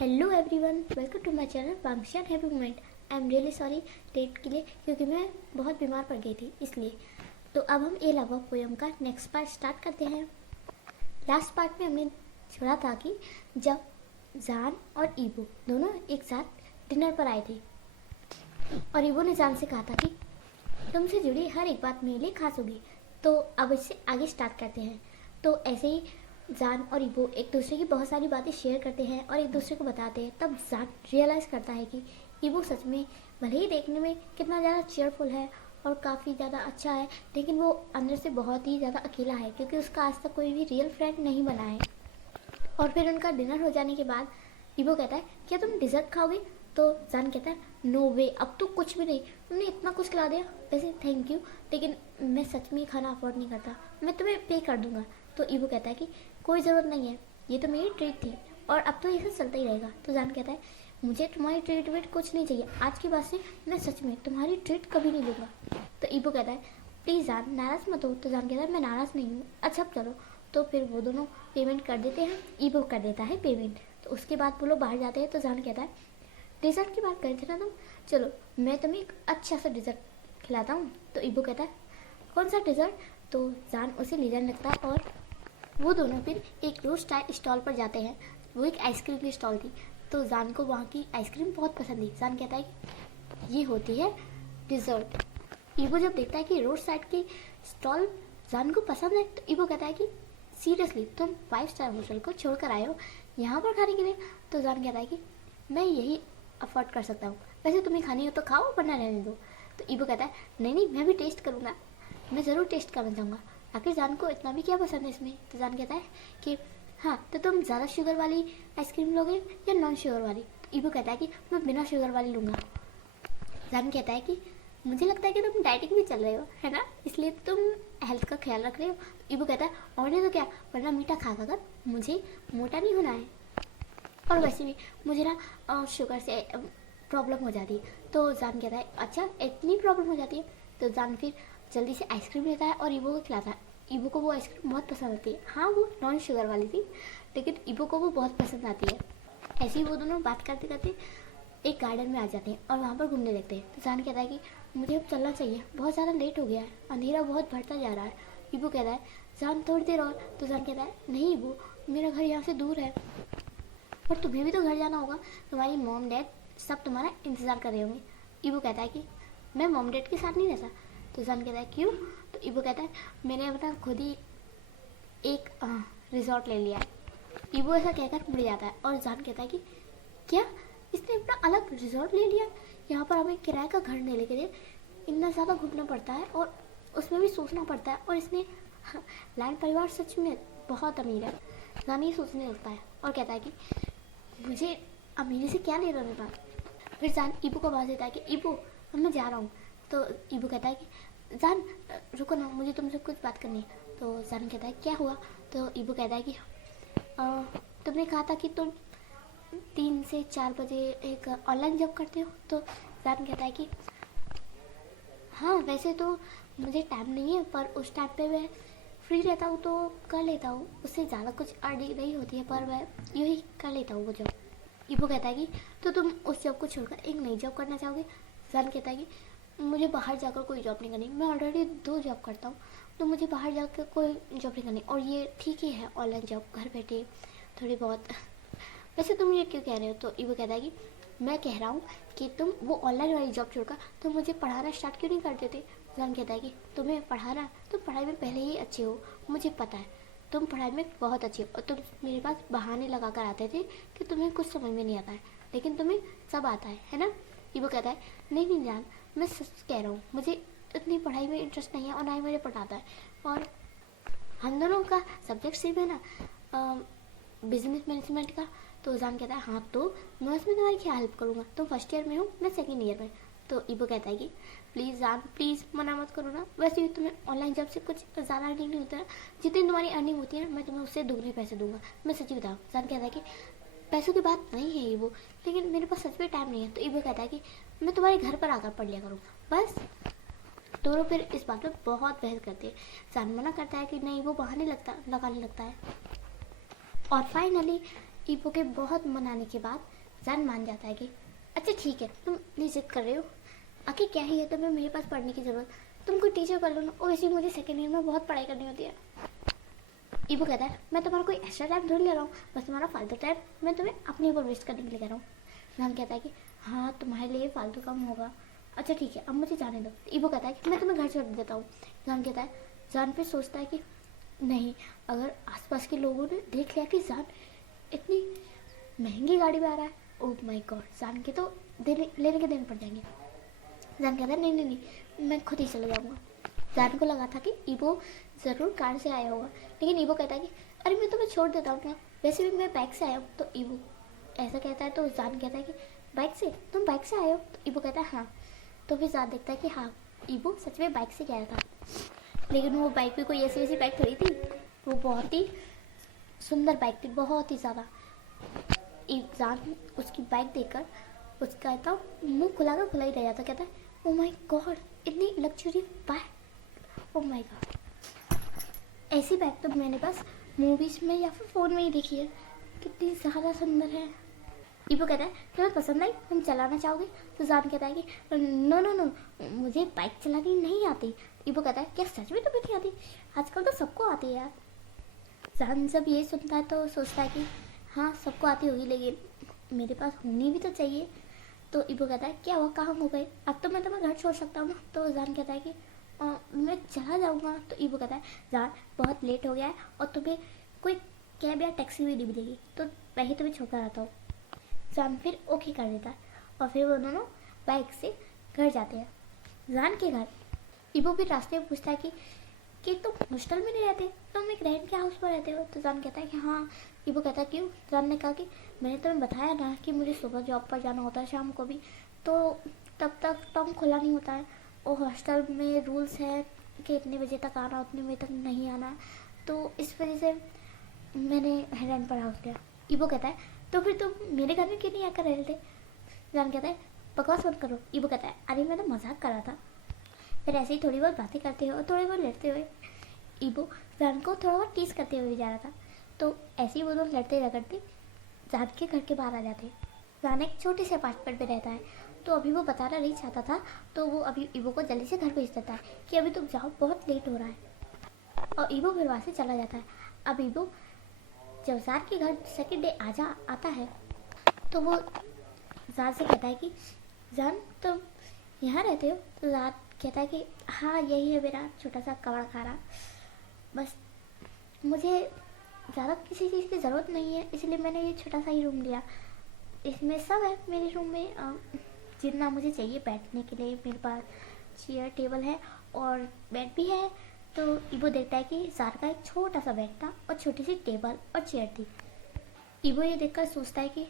Hello everyone, welcome to my channel function happy moment. I am really sorry डेट के लिए, क्योंकि मैं बहुत बीमार पड़ गई थी इसलिए। तो अब हम ए लव पोएम का नेक्स्ट पार्ट स्टार्ट करते हैं। लास्ट पार्ट में हमने छोड़ा था कि जब जान और ईबो दोनों एक साथ डिनर पर आए थे और ईबो ने जान से कहा था कि तुमसे जुड़ी हर एक बात मेरे लिए खास होगी। तो अब इससे आगे स्टार्ट करते हैं। तो ऐसे ही जान और ईबो एक दूसरे की बहुत सारी बातें शेयर करते हैं और एक दूसरे को बताते हैं। तब जान रियलाइज़ करता है कि ईबो सच में भले ही देखने में कितना ज़्यादा चेयरफुल है और काफ़ी ज़्यादा अच्छा है, लेकिन वो अंदर से बहुत ही ज़्यादा अकेला है, क्योंकि उसका आज तक कोई भी रियल फ्रेंड नहीं बना है। और फिर उनका डिनर हो जाने के बाद ईबो कहता है, क्या तुम डिज़र्ट खाओगे? तो जान कहता है, नो वे, अब तो कुछ भी नहीं, तुमने इतना कुछ खिला दिया। वैसे थैंक यू, लेकिन मैं सच में खाना अफोर्ड नहीं करता, मैं तुम्हें पे कर दूंगा। तो ईबो कहता है कि कोई ज़रूरत नहीं है, ये तो मेरी ट्रीट थी और अब तो ये चलता ही रहेगा। तो जान कहता है, मुझे तुम्हारी ट्रीट वेट कुछ नहीं चाहिए, आज के बाद से मैं सच में तुम्हारी ट्रीट कभी नहीं लूँगा। तो ईबो कहता है, प्लीज़ जान नाराज़ मत हो। तो जान कहता है, मैं नाराज़ नहीं हूँ, अच्छा अब चलो। तो फिर वो दोनों पेमेंट कर देते हैं, ईबो कर देता है पेमेंट। तो उसके बाद वो लोग बाहर जाते हैं। तो जान कहता है, डिज़र्ट की बात कर थे ना तुम, चलो मैं तुम्हें एक अच्छा सा डिज़र्ट खिलाता हूँ। तो ईबो कहता है, कौन सा डिज़र्ट? तो जान उसे ले जाने लगता है और वो दोनों फिर एक रोड स्टॉल पर जाते हैं। वो एक आइसक्रीम की स्टॉल थी। तो जान को वहाँ की आइसक्रीम बहुत पसंद थी। जान कहता है कि ये होती है डिज़र्ट। ईबो जब देखता है कि रोड साइड की स्टॉल जान को पसंद है, तो ईबो कहता है कि सीरियसली तुम 5 स्टार होटल को छोड़कर आए हो यहाँ पर खाने के लिए? तो जान कहता है कि मैं यही अफोर्ड कर सकता हूँ, वैसे तुम्हें खानी हो तो खाओ वरना रहने दो। तो ईबो कहता है, नहीं नहीं, मैं भी टेस्ट करूँगा, मैं ज़रूर टेस्ट करना चाहूँगा, आखिर जान को इतना भी क्या पसंद है इसमें। तो जान कहता है कि हाँ, तो तुम ज़्यादा शुगर वाली आइसक्रीम लोगे या नॉन शुगर वाली? तो ईबो कहता है कि मैं बिना शुगर वाली लूँगा। जान कहता है कि मुझे लगता है कि तुम डाइटिंग भी चल रहे हो, है ना, इसलिए तुम हेल्थ का ख्याल रख रहे हो। तो ईबो कहता है, और नहीं तो क्या, वरना मीठा खा कर मुझे मोटा नहीं होना है, और वैसे भी मुझे ना शुगर से प्रॉब्लम हो जाती है। तो जान कहता है, अच्छा इतनी प्रॉब्लम हो जाती है? तो जान फिर जल्दी से आइसक्रीम लेता है और ईबो को खिलाता है। ईबो को वो आइसक्रीम बहुत पसंद आती है। हाँ, वो नॉन शुगर वाली थी, लेकिन ईबो को वो बहुत पसंद आती है। ऐसे ही वो दोनों बात करते करते एक गार्डन में आ जाते हैं और वहाँ पर घूमने लगते हैं। तो जान कहता है कि मुझे अब चलना चाहिए, बहुत ज़्यादा लेट हो गया है, अंधेरा बहुत बढ़ता जा रहा है। ईबो कहता है, जान थोड़ी देर और। तो जान कहता है, नहीं ईबो, मेरा घर यहाँ से दूर है और तुम्हें भी तो घर जाना होगा, तुम्हारी मॉम डैड सब तुम्हारा इंतज़ार कर रहे होंगे। ईबो कहता है कि मैं मॉम डैड के साथ नहीं रहता। तो जान कहता है, क्यों? तो ईबो कहता है, मैंने अपना खुद ही एक रिजॉर्ट ले लिया है। ईबो ऐसा कहकर मुड़ जाता है और जान कहता है कि क्या, इसने अपना अलग रिजॉर्ट ले लिया? यहाँ पर हमें किराए का घर नहीं लेके दे, इतना ज़्यादा घूमना पड़ता है और उसमें भी सोचना पड़ता है, और इसने लैंड परिवार सच में बहुत अमीर है। जान ये सोचने लगता है और कहता है कि मुझे अमीरी से क्या लेना देना। फिर जान ईबो को आवाज़ देता है कि ईबो, अब मैं जा रहा हूँ। तो ईबो कहता है कि जान रुको ना, मुझे तुमसे कुछ बात करनी है। तो जान कहता है, क्या हुआ? तो ईबो कहता है कि तुमने कहा था कि तुम 3 से 4 बजे एक ऑनलाइन जॉब करते हो। तो जान कहता है कि हाँ, वैसे तो मुझे टाइम नहीं है, पर उस टाइम पे मैं फ्री रहता हूँ तो कर लेता हूँ, उससे ज़्यादा कुछ अर्निंग नहीं होती है, पर मैं यूँ ही कर लेता हूँ वो जॉब। ईबो कहता है कि तो तुम उस जॉब को छोड़कर एक नई जॉब करना चाहोगे? जान कहता है कि मुझे बाहर जाकर कोई जॉब नहीं करनी, मैं ऑलरेडी 2 जॉब करता हूँ, तो मुझे बाहर जाकर कोई जॉब नहीं करनी, और ये ठीक ही है ऑनलाइन जॉब, घर बैठे थोड़ी बहुत। वैसे तुम ये क्यों कह रहे हो? तो ईबो कहता है कि मैं कह रहा हूँ कि तुम वो ऑनलाइन वाली जॉब छोड़कर तो मुझे पढ़ाना स्टार्ट क्यों नहीं कर देते? जान कहता है कि तुम्हें पढ़ाना, तुम पढ़ाई में पहले ही अच्छे हो, मुझे पता है, तुम पढ़ाई में बहुत अच्छे हो, और तुम मेरे पास बहाने लगा कर आते थे कि तुम्हें कुछ समझ में नहीं आता है, लेकिन तुम्हें सब आता है ना? ईबो कहता है, नहीं नहीं जान, मैं सच कह रहा हूँ, मुझे इतनी पढ़ाई में इंटरेस्ट नहीं है और ना ही मुझे पढ़ाता है, और हम दोनों का सब्जेक्ट सेम है ना, बिजनेस मैनेजमेंट का। तो जान कहता है, हाँ तो मैं उसमें तुम्हारी क्या हेल्प करूँगा, तुम फर्स्ट ईयर में हो, मैं सेकंड ईयर में। तो ईबो कहता है कि प्लीज़ जान, प्लीज़ मना मत करो ना, वैसे भी तुम्हें ऑनलाइन जॉब से कुछ ज़्यादा अर्निंग नहीं होता है, जितनी तुम्हारी अर्निंग होती है मैं तुम्हें उससे दोगुने पैसे दूंगा, मैं सच्ची बताऊँ। जान कहता है कि पैसों की बात नहीं है ईबो, लेकिन मेरे पास सच में टाइम नहीं है। तो ईबो कहता है कि मैं तुम्हारे घर पर आकर पढ़ लिया करूँगा बस। दोनों फिर इस बात पर बहुत बहस करते हैं। जान मना करता है कि नहीं, वो बहाने लगाने लगता है, और फाइनली ईबो के बहुत मनाने के बाद जान मान जाता है कि अच्छा ठीक है, तुम प्लीज जिद कर रहे हो, आखिर क्या ही है तुम्हें मेरे पास पढ़ने की ज़रूरत, तुम कोई टीचर कर लो ना, और वैसे मुझे सेकेंड ईयर में बहुत पढ़ाई करनी होती है। ईबो कहता है मैं तुम्हारा कोई एक्स्ट्रा टाइम ढूंढ ले रहा हूँ, बस तुम्हारा फालतू टाइम मैं तुम्हें अपने ऊपर वेस्ट करने के लिए कह रहा हूँ। जान कहता है कि हाँ तुम्हारे लिए फालतू काम होगा, अच्छा ठीक है अब मुझे जाने दो। ईबो कहता है कि मैं तुम्हें घर छोड़ देता हूँ। जान कहता है, जान फिर सोचता है कि नहीं, अगर आसपास के लोगों ने देख लिया कि जान इतनी महंगी गाड़ी में आ रहा है, ओह माय गॉड, जान के तो लेने के देने पड़ जाएंगे। जान कहता है नहीं नहीं नहीं, मैं खुद ही चले जाऊँगा। जान को लगा था कि ईबो ज़रूर कार से आया होगा, लेकिन ईबो कहता है कि अरे मैं तुम्हें छोड़ देता हूँ ना, वैसे भी मैं बाइक से आया हूँ। तो ईबो ऐसा कहता है तो जान कहता है कि बाइक से, तुम बाइक से आए हो? तो ईबो कहता है हाँ। तो फिर जान देखता है कि हाँ ईबो सच में बाइक से गया था, लेकिन वो बाइक भी कोई ऐसी वैसी बाइक थोड़ी थी, वो बहुत ही सुंदर बाइक थी, बहुत ही ज़्यादा। जान उसकी बाइक देखकर उसका तो मुंह खुला ही रह जाता, कहता है ओ माय गॉड, इतनी luxury bike, oh my God, ऐसी बाइक तो मैंने बस मूवीज में या फिर फ़ोन में ही देखी है, कितनी ज़्यादा सुंदर है। ईबो कहता है तुम्हें पसंद आई, तुम चलाना चाहोगे? तो जान कहता है कि नो नो नो, मुझे बाइक चलानी नहीं आती। ईबो कहता है क्या सच में तुम्हें नहीं आती? आजकल तो सबको आती है यार। जान जब ये सुनता है तो सोचता है कि हाँ सबको आती होगी, लेकिन मेरे पास होनी भी तो चाहिए। तो ईबो कहता है क्या हुआ, कहाँ हो गए, अब तो मैं तुम्हें घर छोड़ सकता हूँ ना। तो जान कहता है कि मैं चला जाऊँगा। तो ईबो कहता है जान बहुत लेट हो गया है और तुम्हें कोई कैब या टैक्सी भी नहीं मिलेगी, तो मैं ही तुम्हें छोड़कर आता हूँ। जान फिर ओके कर देता है और फिर वो दोनों बाइक से घर जाते हैं, जान के घर। ईबो फिर रास्ते में पूछता है कि तुम हॉस्टल में नहीं रहते, तुम एक रेंट के हाउस पर रहते हो? तो जान कहता है कि हाँ। ईबो कहता है क्यों? जान ने कहा कि मैंने तुम्हें बताया ना कि मुझे सुबह जॉब पर जाना होता है, शाम को भी, तो तब तक टॉम खुला नहीं होता है, और हॉस्टल में रूल्स है कि इतने बजे तक आना, उतने बजे तक नहीं आना, तो इस वजह से मैंने रेंट पर हाउस लिया। ईबो कहता है तो फिर तुम मेरे घर में क्यों नहीं आकर रह रहे थे? जान कहता है बकवास मत करो। ईबो कहता है अरे मैं तो मजाक कर रहा था। फिर ऐसे ही थोड़ी बहुत बातें करते हुए और थोड़ी बहुत लड़ते हुए ईबो जान को थोड़ा बहुत टीज करते हुए जा रहा था, तो ऐसे ही वो लोग लड़ते रगड़ते जान के घर के बाहर आ जाते। जान एक छोटे से अपार्टमेंट में रहता है, तो अभी वो बताना नहीं चाहता था, तो वो अभी ईबो को जल्दी से घर भेज देता है कि अभी तुम जाओ, बहुत लेट हो रहा है। और ईबो फिर वहाँ से चला जाता है। अब ईबो जब जान के घर सेकेंड डे आता है, तो वो जान से कहता है कि जान तुम यहाँ रहते हो? तो जान कहता है कि हाँ यही है मेरा छोटा सा कबाड़ खाना, बस मुझे ज़्यादा किसी चीज़ की ज़रूरत नहीं है, इसलिए मैंने ये छोटा सा ही रूम लिया, इसमें सब है मेरे रूम में, जितना मुझे चाहिए बैठने के लिए, मेरे पास चेयर टेबल है और बेड भी है। तो ईबो देखता है कि जार का एक छोटा सा बेड था और छोटी सी टेबल और चेयर थी। ईबो ये देखकर सोचता है कि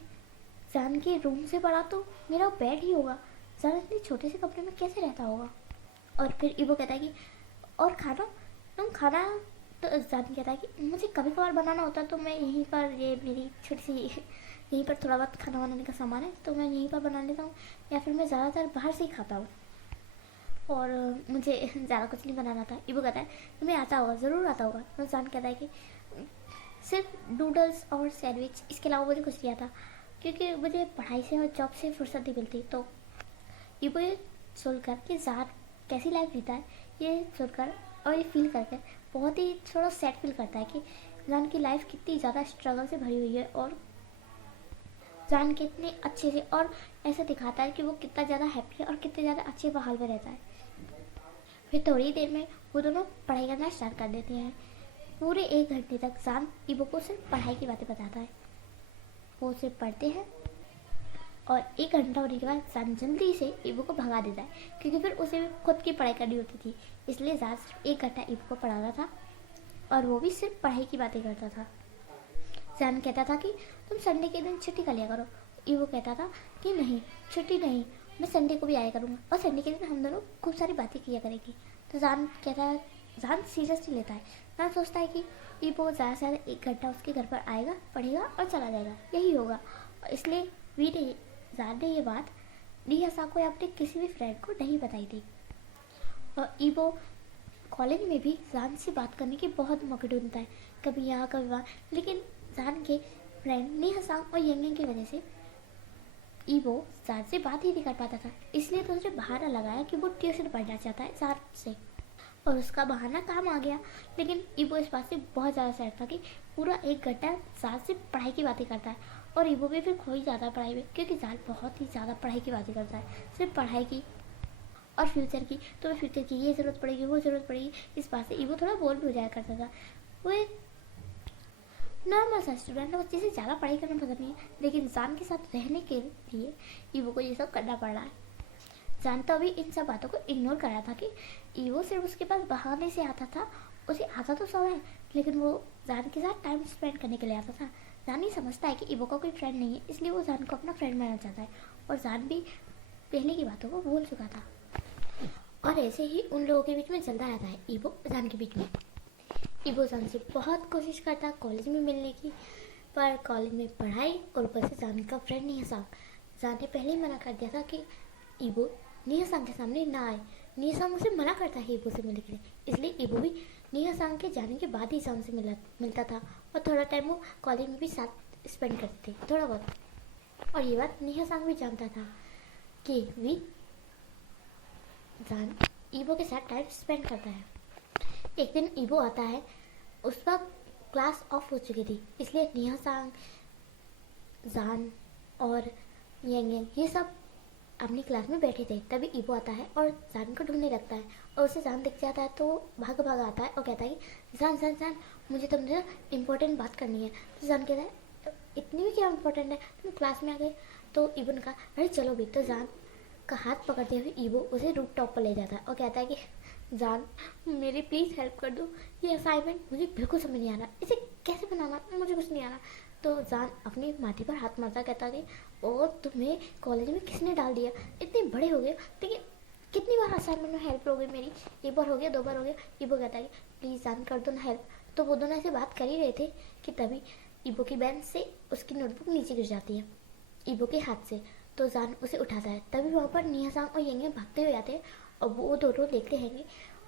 जान के रूम से बड़ा तो मेरा बेड ही होगा, जान इतने छोटे से कमरे में कैसे रहता होगा। और फिर ईबो कहता है कि और खाना, तुम खाना? तो जान कहता है कि मुझे कभी कभार बनाना होता तो मैं यहीं पर, ये मेरी छोटी सी यहीं पर थोड़ा बहुत खाना बनाने का सामान है, तो मैं यहीं पर बना लेता हूँ, या फिर मैं ज़्यादातर बाहर से ही खाता हूँ, और मुझे ज़्यादा कुछ नहीं बनाना था। ईबो कहता है तुम्हें आता होगा, ज़रूर आता होगा। तो जान कहता है कि सिर्फ नूडल्स और सैंडविच, इसके अलावा मुझे कुछ नहीं आता, क्योंकि मुझे पढ़ाई से और जॉब से फुर्सत नहीं मिलती। तो ईबो ये सुनकर कि जान कैसी लाइफ जीता है, ये सुनकर और ये फील करके बहुत ही थोड़ा सैड फील करता है कि जान की लाइफ कितनी ज़्यादा स्ट्रगल से भरी हुई है, और जान कितने अच्छे से, और ऐसा दिखाता है कि वो कितना ज़्यादा हैप्पी है और कितने ज़्यादा अच्छे माहौल में रहता है। फिर थोड़ी देर में वो दोनों पढ़ाई करना स्टार्ट कर देते हैं। पूरे 1 घंटे तक जान ईबो को सिर्फ पढ़ाई की बातें बताता है, वो सिर्फ पढ़ते हैं, और 1 घंटा होने के बाद जान जल्दी से ईबो को भगा देता है, क्योंकि फिर उसे भी खुद की पढ़ाई करनी होती थी, इसलिए जान सिर्फ 1 घंटा ईबो को पढ़ाता था, और वो भी सिर्फ पढ़ाई की बातें करता था। जान कहता था कि तुम संडे के दिन छुट्टी कर लिया करो। ईबो कहता था कि नहीं, छुट्टी नहीं, मैं संडे को भी आया करूँगा, और संडे के दिन हम दोनों खूब सारी बातें किया करेंगे। तो जान कहता है, जान सीरियसली लेता है। जान सोचता है कि ईबो ज़्यादा से ज़्यादा 1 घंटा उसके घर पर आएगा, पढ़ेगा और चला जाएगा, यही होगा। और इसलिए जान ने ये बात निहासा को या अपने किसी भी फ्रेंड को नहीं बताई थी। और ईबो कॉलेज में भी जान से बात करने की बहुत मौके ढूंढता है, कभी यहाँ कभी वहाँ, लेकिन जान के फ्रेंड नेहा सांग और यंग की वजह से ईवो जार से बात ही नहीं कर पाता था, इसलिए तो उसने बहाना लगाया कि वो ट्यूशन पढ़ना चाहता है जार से, और उसका बहाना काम आ गया। लेकिन ईवो इस बात से बहुत ज़्यादा सैड था कि पूरा 1 घंटा जार से पढ़ाई की बातें करता है, और ईवो भी फिर खो ही जाता है पढ़ाई में, क्योंकि जार बहुत ही ज़्यादा पढ़ाई की बातें करता है, सिर्फ पढ़ाई की और फ्यूचर की। तो फ्यूचर की ये ज़रूरत पड़ेगी, वो ज़रूरत पड़ेगी, इस बात से ईवो थोड़ा बोर भी हो जाया करता था। वो एक नॉर्मल सा स्टूडेंट है, जिसे ज़्यादा पढ़ाई करना पसंद नहीं है, लेकिन जान के साथ रहने के लिए ईवो को ये सब करना पड़ रहा है। जान तो अभी इन सब बातों को इग्नोर कर रहा था कि ईवो सिर्फ उसके पास बहाने से आता था, उसे आता तो सब है, लेकिन वो जान के साथ टाइम स्पेंड करने के लिए आता था। जान ही समझता है कि ईवो का कोई फ्रेंड नहीं है, इसलिए वो जान को अपना फ्रेंड मानना चाहता है, और जान भी पहले की बातों को भूल चुका था। और ऐसे ही उन लोगों के बीच में चलता रहता है, ईवो जान के बीच में। ईवो जान से बहुत कोशिश करता कॉलेज में मिलने की, पर कॉलेज में पढ़ाई और ऊपर से जान का फ्रेंड नेहा सांग। जान ने पहले ही मना कर दिया था कि ईवो नेहा सांग के सामने ना आए। नेहा सांग उसे मना करता है ईवो से मिलने के लिए, इसलिए ईवो भी नेहा सांग के जाने के बाद ही जान से मिलता था, और थोड़ा टाइम वो कॉलेज में भी साथ स्पेंड करते थे, थोड़ा बहुत। और ये बात नेहा सांग भी जानता था कि भी जान ईवो के साथ टाइम स्पेंड करता है। एक दिन ईवो आता है, उस वक्त क्लास ऑफ हो चुकी थी, इसलिए नेहा सांग, जान और यंग ये सब अपनी क्लास में बैठे थे। तभी ईवो आता है और जान को ढूंढने लगता है, और उसे जान दिख जाता है तो भाग भाग आता है और कहता है कि जान जान जान मुझे तुमसे इम्पोर्टेंट बात करनी है। तो जान कहता है इतनी भी क्या इम्पोर्टेंट है, तुम क्लास में आ गए। तो ईवो ने कहा अरे चलो भी। तो जान का हाथ पकड़ते हुए ईवो उसे रूफ टॉप पर ले जाता है और कहता है कि जान मेरी प्लीज़ हेल्प कर दो, ये असाइनमेंट मुझे बिल्कुल समझ नहीं आ रहा, इसे कैसे बनाना मुझे कुछ नहीं आ रहा। तो जान अपनी माथे पर हाथ मारता कहता कि ओ तुम्हें कॉलेज में किसने डाल दिया, इतने बड़े हो गए, लेकिन कितनी बार असाइनमेंट में हेल्प लोगे मेरी, 1 बार हो गया 2 बार हो गया। ईवो कहता है कि प्लीज़ जान कर दो ना हेल्प। तो वो दोनों ऐसे बात कर ही रहे थे कि तभी ईवो की बेंच से उसकी नोटबुक नीचे गिर जाती है ईवो के हाथ से। तो जान उसे उठाता है, तभी वहाँ पर नेहा सांग और यंगे भागते हुए आते हैं, और वो दोनों देखते हैं कि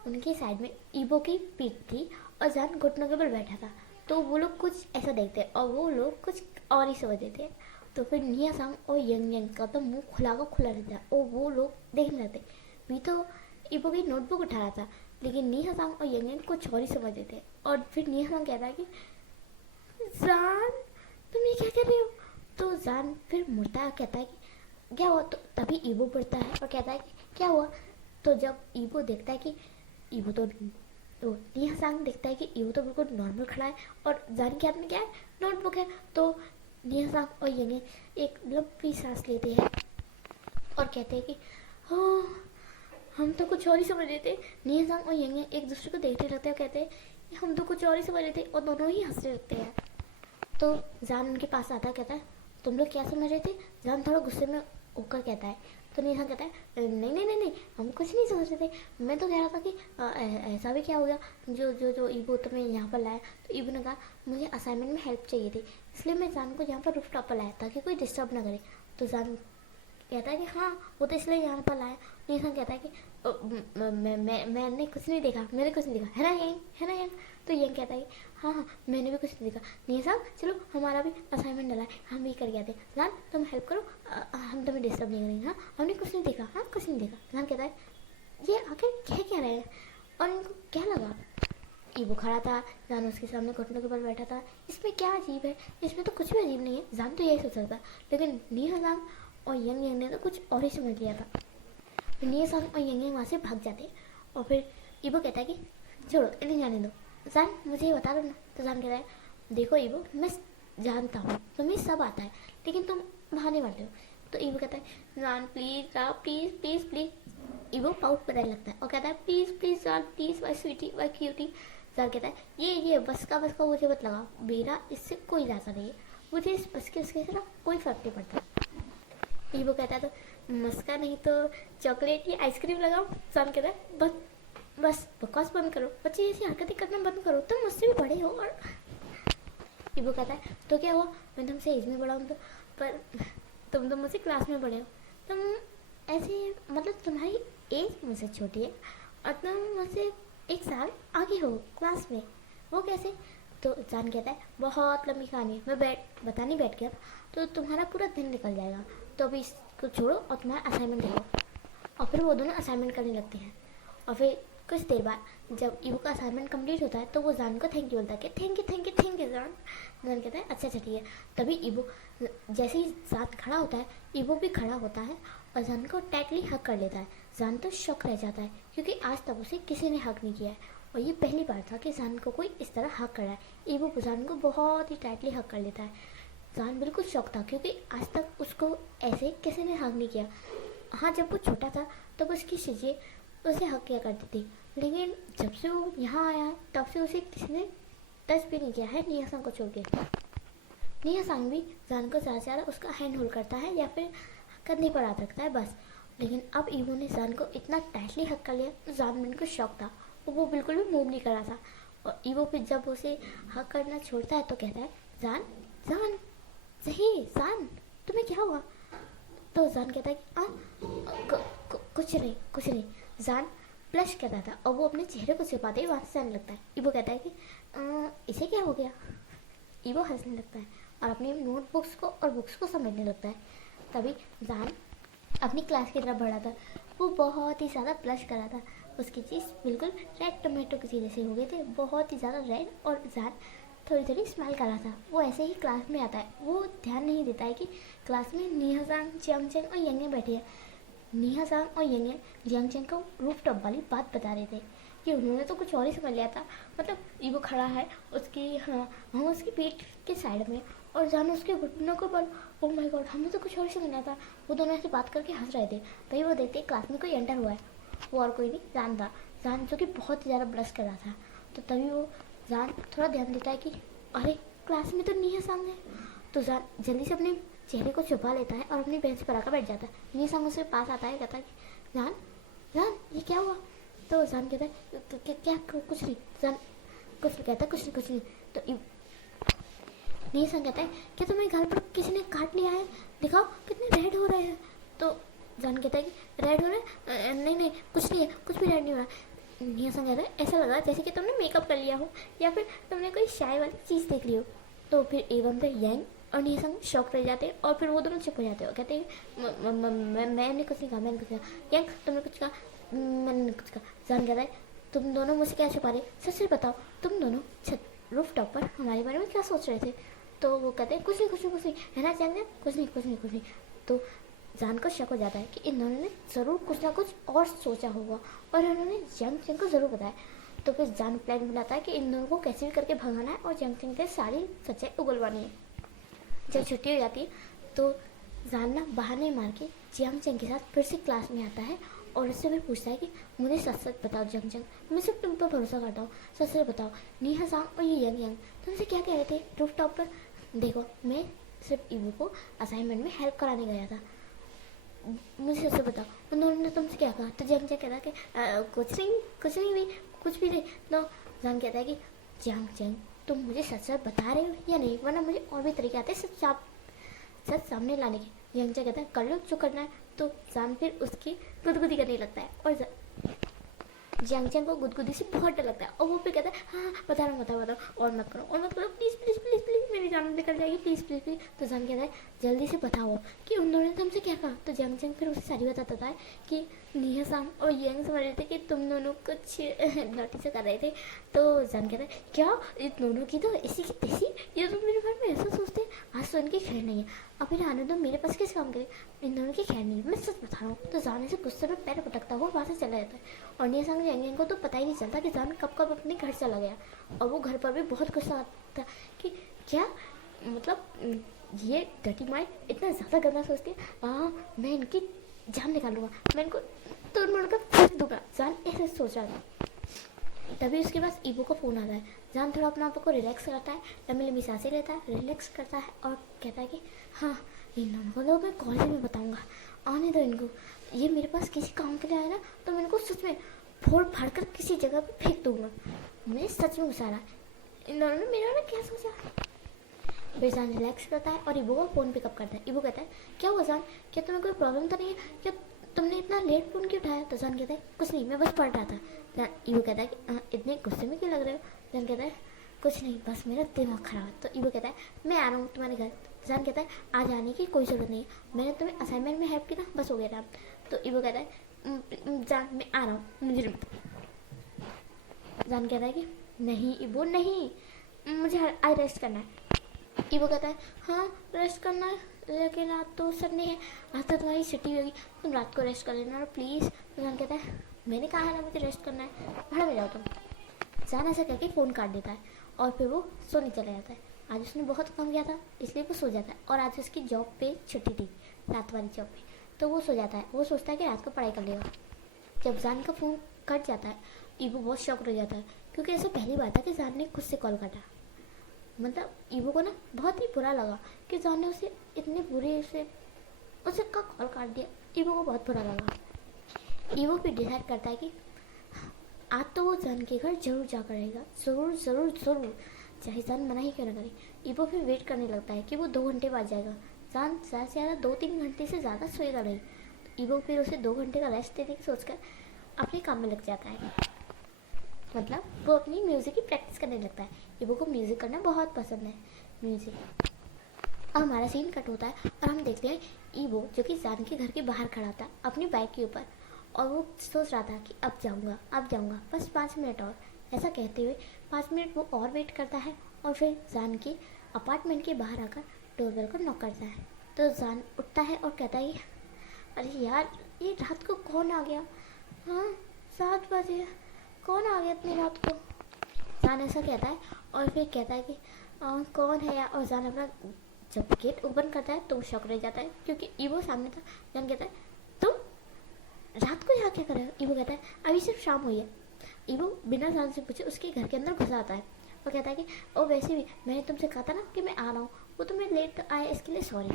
उनके साइड में ईवो की पीठ थी और जान घुटनों के बल बैठा था। तो वो लोग कुछ ऐसा देखते हैं और वो लोग कुछ और ही समझ देते हैं। तो फिर नेहा सांग और यंग का तो मुंह खुला रहता है, और वो लोग देखने लगते भी। तो ईवो की नोटबुक उठा रहा था, लेकिन नेहा सांग और यंग कुछ और ही समझ देते हैं। और फिर नेहा सांग कहता है कि जान तुम ये क्या कर रहे हो। तो जान फिर मुड़ता है, कहता है कि क्या हुआ। तो तभी ईवो बढ़ता है और कहता है कि क्या हुआ। तो जब ईवो देखता है कि ईवो तो नेहा सांग देखता है कि ईवो तो बिल्कुल नॉर्मल खड़ा है और जान के हाथ में क्या है, नोटबुक है। तो नेहा सांग और यंगे एक लंबी सांस लेते हैं और कहते हैं कि हाँ हम तो कुछ और ही समझ रहे थे। नेहा सांग और यंगे एक दूसरे को देखने लगते हैं और कहते हैं हम तो कुछ और ही समझ रहे थे, और दोनों ही हंसने लगते हैं। तो जान उनके पास आता है, कहता है तुम लोग क्या समझ रहे थे। जान थोड़ा गुस्से में होकर कहता है। तो नेहा कहता है नहीं नहीं नहीं नहीं हम कुछ नहीं समझ रहे थे, मैं तो कह रहा था कि ऐसा भी क्या हो गया जो जो जो ईवो तुम्हें यहाँ पर लाया। तो ईवो ने कहा मुझे असाइनमेंट में हेल्प चाहिए थी, इसलिए मैं जान को यहाँ पर रूफ टॉप पर लाया ताकि कोई डिस्टर्ब ना करे। तो जान कहता है कि हाँ वो तो इसलिए यहाँ पर लाया। नेहा कहता है कि मैंने कुछ नहीं देखा, मैंने कुछ नहीं देखा, है ना यंग। तो यंग कहता है कि हाँ हाँ मैंने भी कुछ नहीं देखा। नेहा साहब चलो हमारा भी असाइनमेंट डला है, हम भी कर गए थे। जान तुम हेल्प करो, हम तुम्हें डिस्टर्ब नहीं करेंगे। हाँ हमने कुछ नहीं देखा, हाँ कुछ नहीं देखा। जान कहता है ये आखिर कह क्या रहे हैं और इनको क्या लगा। ईवो खड़ा था, जान उसके सामने घुटनों के बल बैठा था। इसमें क्या अजीब है, इसमें तो कुछ भी अजीब नहीं है। जान तो यही सोच रहा था, लेकिन नेहा सांग और यंग ने तो कुछ और ही समझ लिया था। नेहा सांग और यंग वहाँ से भाग जाते हैं, और फिर ईवो कहता है कि छोड़ो इन्हें जाने दो, जान मुझे ये बता दो ना। तो जान कहता है देखो ईवो मैं जानता हूँ तुम्हें सब आता है, लेकिन तुम बहाने वाले हो। तो ईवो कहता है जान प्लीज़ प्लीज़ प्लीज़ प्लीज़। ईवो पाउट करने लगता है और कहता है प्लीज़ प्लीज़ जान please my sweetie my cutie. जान कहता है ये बस का मुझे मत लगा, मेरा इससे कोई इरादा नहीं है, मुझे इस बस के उसके से ना कोई फ़र्क नहीं पड़ता। ईवो कहता है तो मस्का नहीं तो चॉकलेट या आइसक्रीम लगाओ। जान कहता है बस बकवास बंद करो, बच्चे ऐसी हरकतें करना बंद करो, तुम मुझसे भी बड़े हो। और ईवो कहता है तो क्या हुआ, मैं तुमसे एज में बड़ा हूँ तो, पर तुम तो मुझसे क्लास में बड़े हो। तुम ऐसे मतलब तुम्हारी एज मुझसे छोटी है और तुम मुझसे 1 साल आगे हो क्लास में, वो कैसे। तो जान कहता है बहुत लंबी कहानी है, मैं बता नहीं बैठ गया तो तुम्हारा पूरा दिन निकल जाएगा, तो अभी इसको छोड़ो और तुम्हारा असाइनमेंट देखो। और फिर वो दोनों असाइनमेंट करने लगते हैं। और फिर कुछ देर बाद जब ईवो का असाइनमेंट कंप्लीट होता है तो वो जान को थैंक यू बोलता है कि thank you thank you thank you जान। जान कहता है अच्छा ठीक है। तभी ईवो जैसे ही जान खड़ा होता है ईवो भी खड़ा होता है और जान को टाइटली हक कर लेता है। जान तो शॉक रह जाता है क्योंकि आज तक उसे किसी ने हक नहीं किया है और ये पहली बार था कि जान को कोई इस तरह हक कर रहा है। ईवो जान को बहुत ही टाइटली हक कर लेता है। जान बिल्कुल शॉक था क्योंकि आज तक उसको ऐसे किसी ने हक नहीं किया। हाँ, जब वो छोटा था तब उसकी चीज़ें उसे हक किया करती थी, लेकिन जब से वो यहाँ आया है तब से उसे किसी ने टच भी नहीं किया है नियासांग को छोड़ के। नियासांग भी जान को ज़्यादा से ज़्यादा उसका हैंड होल्ड करता है या फिर कंधे पर हाथ रखता है बस। लेकिन अब ईवो ने जान को इतना टाइटली हक कर लिया तो जान बिल्कुल शॉक था और वो बिल्कुल भी मूव नहीं कर रहा था। और ईवो फिर जब उसे हक करना छोड़ता है तो कहता है जान जान सही जान तुम्हें क्या हुआ। तो जान कहता है कि कुछ नहीं। जान ब्लश कर रहा था और वो अपने चेहरे को छिपाते ही वहाँ से जाने लगता है। ईवो कहता है कि इसे क्या हो गया। ईवो हंसने लगता है और अपनी नोटबुक्स को और बुक्स को समेटने लगता है। तभी जान अपनी क्लास की तरफ बढ़ा था। वो बहुत ही ज़्यादा ब्लश कर रहा था, उसकी चीज़ बिल्कुल रेड टोमेटो की चीज़ जैसे हो गए थे, बहुत ही ज़्यादा रेड। और जान थोड़ी थोड़ी स्माइल कर रहा था। वो ऐसे ही क्लास में आता है, वो ध्यान नहीं देता है कि क्लास में नियासांग, जियांगचेन और यंगन बैठे हैं। नियासांग और यंगन जियांगचेन को रूफ टॉप वाली बात बता रहे थे कि उन्होंने तो कुछ और ही समझ लिया था। मतलब ईवो खड़ा है उसकी हम उसकी पीठ के साइड में और जान उसके घुटनों को बल। ओ माय गॉड, हमने तो कुछ और ही समझ लिया था। वो दोनों ऐसे बात करके हंस रहे थे। तभी वो देखते क्लास में कोई एंटर हुआ है। वो और कोई नहीं जान था। जान जो कि बहुत ही ज़्यादा ब्लश कर रहा था। तो तभी वो जान थोड़ा ध्यान देता है कि अरे क्लास में तो नियासांग है। तो जान जल्दी से अपने चेहरे को छुपा लेता है और अपनी बेंच पर आकर बैठ जाता है। नियासांग उसके पास आता है, कहता है कि जान जान ये क्या हुआ। तो जान कहता है क्या कुछ नहीं। जान कुछ कहता है कुछ नहीं। तो नियासांग कहता है क्या तुम्हारे गाल पर किसी ने काट लिया है, दिखाओ कितने रेड हो रहे हैं। तो जान कहता है कि रेड हो रहे हैं, नहीं कुछ नहीं है, कुछ भी रेड नहीं हो रहा। नियासांग कहता है ऐसा लग रहा है जैसे कि तुमने मेकअप कर लिया हो या फिर तुमने कोई चाय वाली चीज़ देख ली हो। तो फिर एकदम से यंग और नियासांग शॉक रह जाते हैं और फिर वो दोनों चुप हो जाते हैं और कहते हैं मैंने कुछ नहीं कहा, मैंने कुछ नहीं कहा। यंग तुमने कुछ कहा, मैंने कुछ कहा। जान कहता है तुम दोनों मुझसे क्या छुपा रहे, सच बताओ तुम दोनों छत रूफ टॉप पर हमारे बारे में क्या सोच रहे थे। तो वो कहते हैं कुछ नहीं है ना जान, कुछ नहीं। तो जान को शक हो जाता है कि इन दोनों ने ज़रूर कुछ ना कुछ और सोचा होगा और उन्होंने जियांगचेन को ज़रूर बताया। तो फिर जान प्लान बनाता है कि इन दोनों को कैसे भी करके भगाना है और जियांगचेन से सारी सच्चाई उगलवानी है। जब छुट्टी हो जाती है तो जान ना बहाने मार के जियांगचेन के साथ फिर से क्लास में आता है और उससे फिर पूछता है कि मुझे सच बताओ जियांगचेन, मैं सिर्फ तुम पर भरोसा करता हूँ, सच बताओ नियासांग और ये यंग तुमसे क्या कह रहे थे रूफ टॉप पर। देखो मैं सिर्फ ईवो को असाइनमेंट में हेल्प कराने गया था, मुझे सच बताओ उन्होंने तुमसे क्या कहा। तो जियांगचेन कहता है कि कुछ नहीं कुछ भी नहीं। तो जान कहता है कि जियांगचेन तुम मुझे सच बता रहे हो या नहीं, वरना मुझे और भी तरीके आते हैं सच सामने लाने के। जियांगचेन कहता है कर लो जो करना है। तो जान फिर उसकी गुदगुदी करने लगता है और जियांगचेन को गुदगुदी से बहुत डर लगता है और वो फिर कहता है हाँ बता रहा हूँ और मत करो प्लीज़ मेरी जान निकल जाएगी प्लीज़। तो जान कहता है जल्दी से बताओ कि उन दोनों ने तुमसे क्या कहा। तो जियांगचेन फिर उसे सारी बताता है कि नियासांग और यंग समझ रहे थे कि तुम दोनों कुछ नोटिस कर रहे थे। तो जान कहता है क्या इन दोनों की तो ऐसी की तैसी, ये तो मेरे बारे में ऐसा सोचते हैं, आज तो इनकी खैर नहीं है, अब इन्हें आने दो, मेरे पास कैसे काम करे, इन दोनों की खैर नहीं है, मैं सच बता रहा हूँ। तो जान से गुस्से में पैर पटकता हुआ वहाँ से चला जाता है और नियासांग यंग को तो पता ही नहीं चलता कि जान कब अपने घर चला गया। और वो घर पर भी बहुत गुस्सा आता कि क्या मतलब ये डटी माई इतना ज़्यादा गंदा सोचती है, मैं इनकी जान निकालूंगा, मैं इनको तोड़ मोड़ कर फेंक दूंगा। जान ऐसे सोच रहा था। तभी उसके पास ईवो का फ़ोन आता है। जान थोड़ा अपने आप को रिलैक्स करता है, लंबी सांसें लेता है, रिलैक्स करता है और कहता है कि हाँ इन दोनों को तो मैं कॉलेज में बताऊँगा, आने दो इनको, ये मेरे पास किसी काम के लिए आया ना तो मैं इनको सच में फोड़ फाड़ कर किसी जगह पर फेंक दूंगा, मुझे सच में गुस्सा आ रहा है, इन दोनों ने मेरे बारे में क्या सोचा। फिर जान रिलैक्स करता है और ईवो का फ़ोन पिकअप करता है। ईवो कहता है क्या हुआ जान, क्या तुम्हें कोई प्रॉब्लम तो नहीं है, क्या तुमने इतना लेट फ़ोन क्यों उठाया। तो जान कहता है कुछ नहीं, मैं बस पढ़ रहा था। ईवो कहता है कि इतने गुस्से में क्यों लग रहे हो। जान कहता है कुछ नहीं, बस मेरा दिमाग खराब है। तो ईवो कहता है मैं आ रहा हूँ तुम्हारे घर। जान कहता है आज आने की कोई ज़रूरत नहीं है, मैंने तुम्हें असाइनमेंट में हेल्प की ना, बस हो गया था। तो ईवो कहता है जान मैं आ रहा हूँ, मुझे जान कहता है कि नहीं ईवो नहीं, मुझे आज रेस्ट करना है। ईवो कहता है हाँ रेस्ट करना है, लेकिन आज तो सर नहीं है, आज तो तुम्हारी छुट्टी होगी, तुम रात को रेस्ट कर लेना प्लीज़। तो जान कहता है मैंने कहा है ना मुझे रेस्ट करना है, भाड़ में जाओ तुम। जान ऐसा करके फ़ोन काट देता है और फिर वो सोने चला जाता है। आज उसने बहुत काम किया था इसलिए वो सो जाता है, और आज उसकी जॉब पे छुट्टी थी, रात वाली जॉब पे, तो वो सो जाता है। वो सोचता है कि रात को पढ़ाई कर लेगा। जब जान का फ़ोन कट जाता है ईवो बहुत शॉक हो जाता है, क्योंकि ऐसा पहली बार था कि जान ने खुद से कॉल काटा। मतलब ईवो को ना बहुत ही बुरा लगा कि जान ने उसे इतने बुरे से उसे का कॉल काट दिया। ईवो को बहुत बुरा लगा। ईवो फिर डिसाइड करता है कि आज तो वो जान के घर जरूर जाकर रहेगा, ज़रूर ज़रूर ज़रूर, चाहे जान मना ही क्यों ना करे। ईवो फिर वेट करने लगता है कि वो 2 घंटे बाद जाएगा। जान ज़्यादा से ज़्यादा 2-3 घंटे से ज़्यादा सोएगा नहीं। तो ईवो फिर उसे 2 घंटे का रेस्ट देने की सोचकर अपने काम में लग जाता है। मतलब वो अपनी म्यूज़िक की प्रैक्टिस करने लगता है। ईवो को म्यूज़िक करना बहुत पसंद है, म्यूज़िक। अब हमारा सीन कट होता है और हम देखते हैं ईवो जो कि जान के घर के बाहर खड़ा था अपनी बाइक के ऊपर, और वो सोच रहा था कि अब जाऊंगा बस 5 मिनट और। ऐसा कहते हुए 5 मिनट वो और वेट करता है, और फिर जान के अपार्टमेंट के बाहर आकर डोरबेल को नॉक करता है। तो जान उठता है और कहता है अरे यार ये रात को कौन आ गया, हाँ 7 बजे, कौन आ गया इतनी रात को। जान ऐसा कहता है और फिर कहता है कि कौन है यार। और जान अपना जब गेट ओपन करता है तो वो शॉक रह जाता है, क्योंकि ईवो सामने था। जान कहता है तुम रात को यहाँ क्या कर रहे हो। ईवो कहता है अभी सिर्फ शाम हुई है। ईवो बिना जान से पूछे उसके घर के अंदर घुसा आता है और कहता है कि ओ वैसे भी मैंने तुमसे कहा था ना कि मैं आ रहा हूँ, वो तुम्हें लेट आया इसके लिए सॉरी।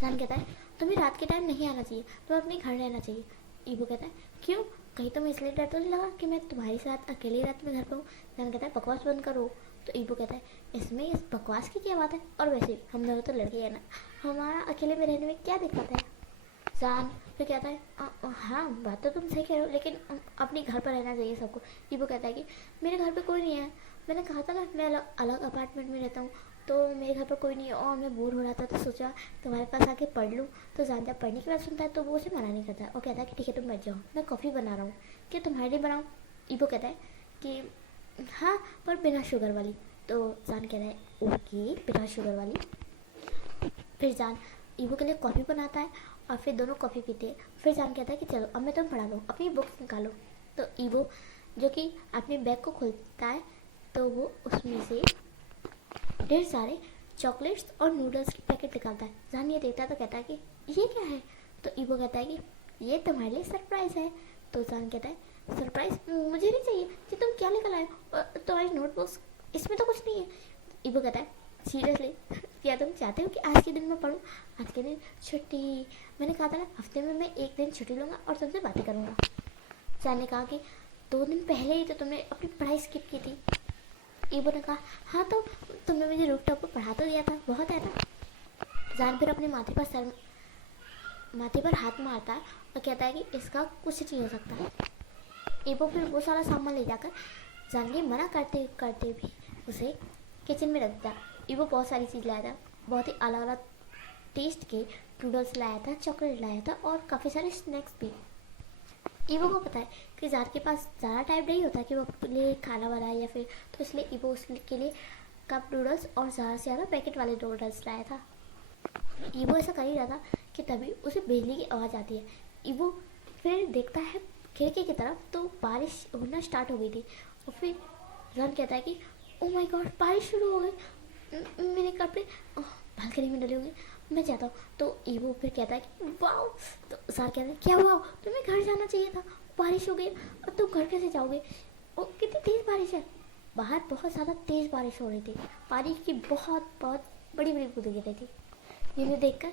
जान कहता है तुम्हें रात के टाइम नहीं आना चाहिए, तुम्हें अपने घर रहना चाहिए। ईवो कहता है क्यों, कहीं तुम्हें इसलिए डर तो नहीं लगा कि मैं तुम्हारे साथ अकेली रात में घर पर हूँ। जान कहता है बकवास बंद करो। तो ईवो कहता है इसमें इस बकवास की क्या बात है, और वैसे भी हम दोनों तो लड़के हैं ना, हमारा अकेले में रहने में क्या दिक्कत है। जान फिर कहता है हाँ बात तो तुम सही कह रहे हो, लेकिन अपने घर पर रहना चाहिए सबको। ईवो कहता है कि मेरे घर पे कोई नहीं है, मैंने कहा था ना मैं अलग अपार्टमेंट में रहता हूँ, तो मेरे घर पर कोई नहीं है और मैं बोर हो रहा था तो सोचा तुम्हारे पास आके पढ़ लूँ। तो जान जब पढ़ने की बात सुनता है तो वो उसे मना नहीं करता और कहता है कि ठीक है तुम बैठ जाओ, मैं कॉफ़ी बना रहा हूँ, क्या तुम्हारे लिए बनाऊँ। ईवो कहता है कि हाँ पर बिना शुगर वाली। तो जान कह रहा है ओके बिना शुगर वाली। फिर जान ईवो के लिए कॉफ़ी बनाता है और फिर दोनों कॉफ़ी पीते हैं। फिर जान कहता है कि चलो अब मैं तुम्हें पढ़ा दूँ, अपनी बुक्स निकालो। तो ईवो जो कि अपने बैग को खोलता है तो वो उसमें से ढेर सारे चॉकलेट्स और नूडल्स की पैकेट निकालता है। जान ये देखता है तो कहता है कि ये क्या है। तो ईवो कहता है कि ये तुम्हारे लिए सरप्राइज़ है। तो जान कहता है सरप्राइज़ मुझे नहीं चाहिए, कि तुम क्या लेकर आए हो, तुम्हारी नोटबुक्स इसमें तो कुछ नहीं है। ईवो कहता है सीरियसली क्या तुम चाहते हो कि आज के दिन मैं पढ़ूँ, आज के दिन छुट्टी, मैंने कहा था ना हफ्ते में मैं 1 दिन छुट्टी लूँगा और तुमसे बातें करूँगा। जान ने कहा कि 2 दिन पहले ही तो तुमने अपनी पढ़ाई स्किप की थी। ईवो ने कहा हाँ तो तुमने मुझे रूफटॉप पर पढ़ा तो दिया था, बहुत है ना। जान फिर अपने माथे पर हाथ मारता है और कहता है कि इसका कुछ नहीं हो सकता। ईवो फिर वो सारा सामान ले जाकर जान के मना करते करते भी उसे किचन में रख दिया। ईवो बहुत सारी चीज़ लाया था, बहुत ही अलग अलग टेस्ट के नूडल्स लाया था, चॉकलेट लाया था और काफ़ी सारे स्नैक्स भी। ईवो को पता है कि जार के पास ज़्यादा टाइम नहीं होता कि वो अपने लिए खाना बनाए या फिर, तो इसलिए ईवो उसके लिए कप नूडल्स और ज़्यादा से ज़्यादा पैकेट वाले नूडल्स लाया था। ईवो ऐसा कर ही रहा था कि तभी उसे बिजली की आवाज़ आती है। ईवो फिर देखता है खिड़की की तरफ तो बारिश होना स्टार्ट हो गई थी, और फिर जान कहता है कि ओ माय गॉड बारिश शुरू हो गई, मेरे कपड़े बालकनी में डले होंगे, मैं जाता हूँ। तो ईवो फिर कहता है कि वाओ। तो जार कहता है क्या हुआ, तुम्हें घर जाना चाहिए था, बारिश हो गई और तुम घर कैसे जाओगे, और कितनी तेज़ बारिश है। बाहर बहुत ज़्यादा तेज़ बारिश हो रही थी, बारिश की बहुत बहुत बड़ी बड़ी बूंदें गिर रही थी। जिन्हें देखकर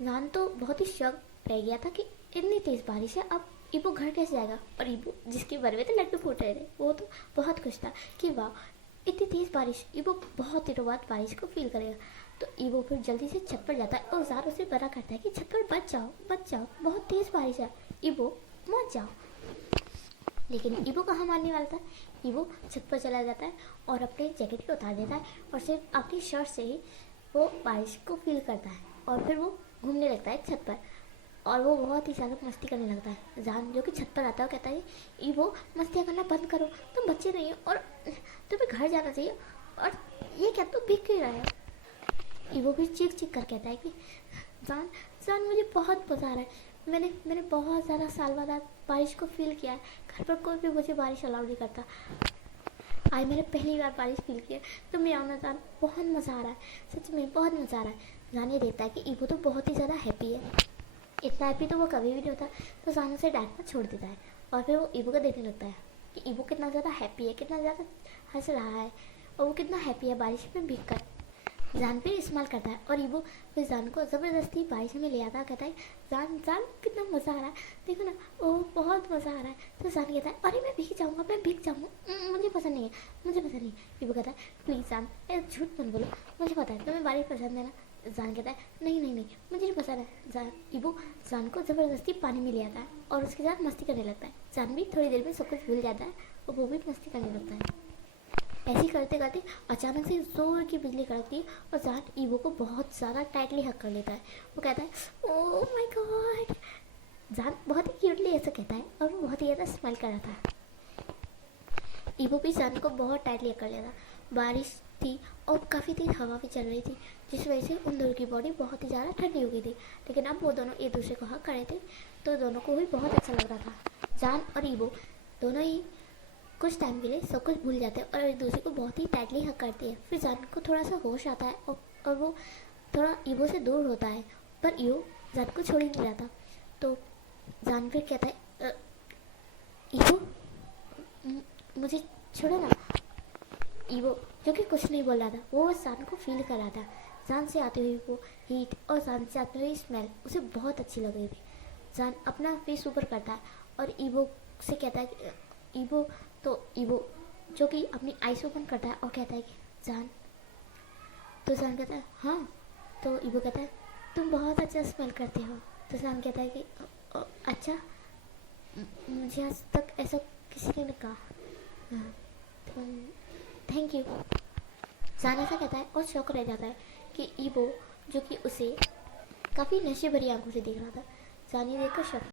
जान तो बहुत ही शॉक रह गया था कि इतनी तेज़ बारिश है, अब ईवो घर कैसे जाएगा। और ईवो जिसके बारे में तो लड्डू फूट रहे थे वो तो बहुत खुश था कि वाह इतनी तेज़ बारिश, ईवो बहुत दिनों बाद बारिश को फील करेगा। तो ईवो फिर जल्दी से छत पर जाता है और जार उसे मना करता है कि छत पर बच जाओ, बहुत तेज़ बारिश है, ईवो मत जाओ। लेकिन ईवो कहाँ मानने वाला था। ईवो छत पर चला जाता है और अपने जैकेट को उतार देता है और सिर्फ अपनी शर्ट से ही वो बारिश को फील करता है और फिर वो घूमने लगता है छत पर और वो बहुत ही ज़्यादा मस्ती करने लगता है। जान जो कि छत पर आता है कहता है ईवो मस्तियाँ करना बंद करो, तुम बच्चे नहीं हो और तुम्हें घर जाना चाहिए और ये क्या तुम भीग क्यों रहा है। ईवो भी चीख चीख कर कहता है कि जान जान मुझे बहुत मज़ा आ रहा है, मैंने बहुत ज़्यादा साल बाद आज बारिश को फील किया है। घर पर कोई भी मुझे बारिश अलाउ नहीं करता, आज मैंने पहली बार बारिश फील किया। तुम भी आओ ना जान, बहुत मज़ा आ रहा है, सच में बहुत मज़ा आ रहा है। जान ये देखता है कि ईवो तो बहुत ही ज़्यादा हैप्पी है, इतना हैप्पी तो वो कभी भी नहीं होता। तो जान उसे डांटना छोड़ देता है और फिर वो ईवो को देखने लगता है कि ईवो कितना ज़्यादा हैप्पी है, कितना ज़्यादा हंस रहा है और वो कितना हैप्पी है बारिश में भीग कर। जान फिर इस्तेमाल करता है और ईवो फिर जान को ज़बरदस्ती बारिश में ले आता है। कहता है जान जान कितना मज़ा आ रहा है, देखो ना ओह बहुत मज़ा आ रहा है। तो जान कहता है अरे मैं भीग जाऊँगा, मैं भीग जाऊँगा, मुझे पसंद नहीं है, मुझे पसंद नहीं है। ईवो कहता है प्लीज़ जान झूठ मत बोलो, मुझे पता है तुम्हें बारिश पसंद है ना। जान कहता है नहीं नहीं नहीं मुझे नहीं पसंद है। जान ईवो जान को ज़बरदस्ती पानी में ले आता है और उसके साथ मस्ती करने लगता है। जान भी थोड़ी देर में सब कुछ भूल जाता है और वो भी मस्ती करने लगता है। ऐसे करते करते अचानक से जोर की बिजली कड़कती है और जान ईवो को बहुत ज़्यादा टाइटली हक कर लेता है। वो कहता है ओह माय गॉड। जान बहुत ही क्यूटली ऐसा कहता है और वो बहुत ही ज़्यादा स्माइल कर रहा था। ईवो भी जान को बहुत टाइटली हक कर लेता। बारिश थी और काफ़ी तेज हवा भी चल रही थी जिस वजह से उन दोनों की बॉडी बहुत ही ज़्यादा ठंडी हो गई थी। लेकिन अब वो दोनों एक दूसरे को हक कर रहे थे तो दोनों को भी बहुत अच्छा लग रहा था। जान और ईवो दोनों ही कुछ टाइम के लिए सब कुछ भूल जाते हैं और एक दूसरे को बहुत ही टाइटली हक करते हैं। फिर जान को थोड़ा सा होश आता है और वो थोड़ा ईवो से दूर होता है पर ईवो जान को छोड़ ही नहीं रहा था। तो जान फिर कहता है ईवो मुझे छोड़ो ना। ईवो जो कि कुछ नहीं बोल रहा था, वो बस जान को फील कर रहा था। जान से आती हुई वो हीट और जान से आती हुई स्मेल उसे बहुत अच्छी लग रही थी। जान अपना फेस ऊपर करता है और ईवो से कहता है कि ईवो तो ईवो जो कि अपनी आइस ओपन करता है और कहता है कि जान। तो जान कहता है हाँ। तो ईवो कहता है तुम बहुत अच्छा स्मेल करते हो। तो जान कहता है कि अच्छा मुझे आज तक ऐसा किसी ने नहीं कहा, थैंक यू। जान ऐसा कहता है और शौक रह जाता है कि ईवो जो कि उसे काफ़ी नशे भरी आंखों से देख रहा था। जान ये देखकर शौक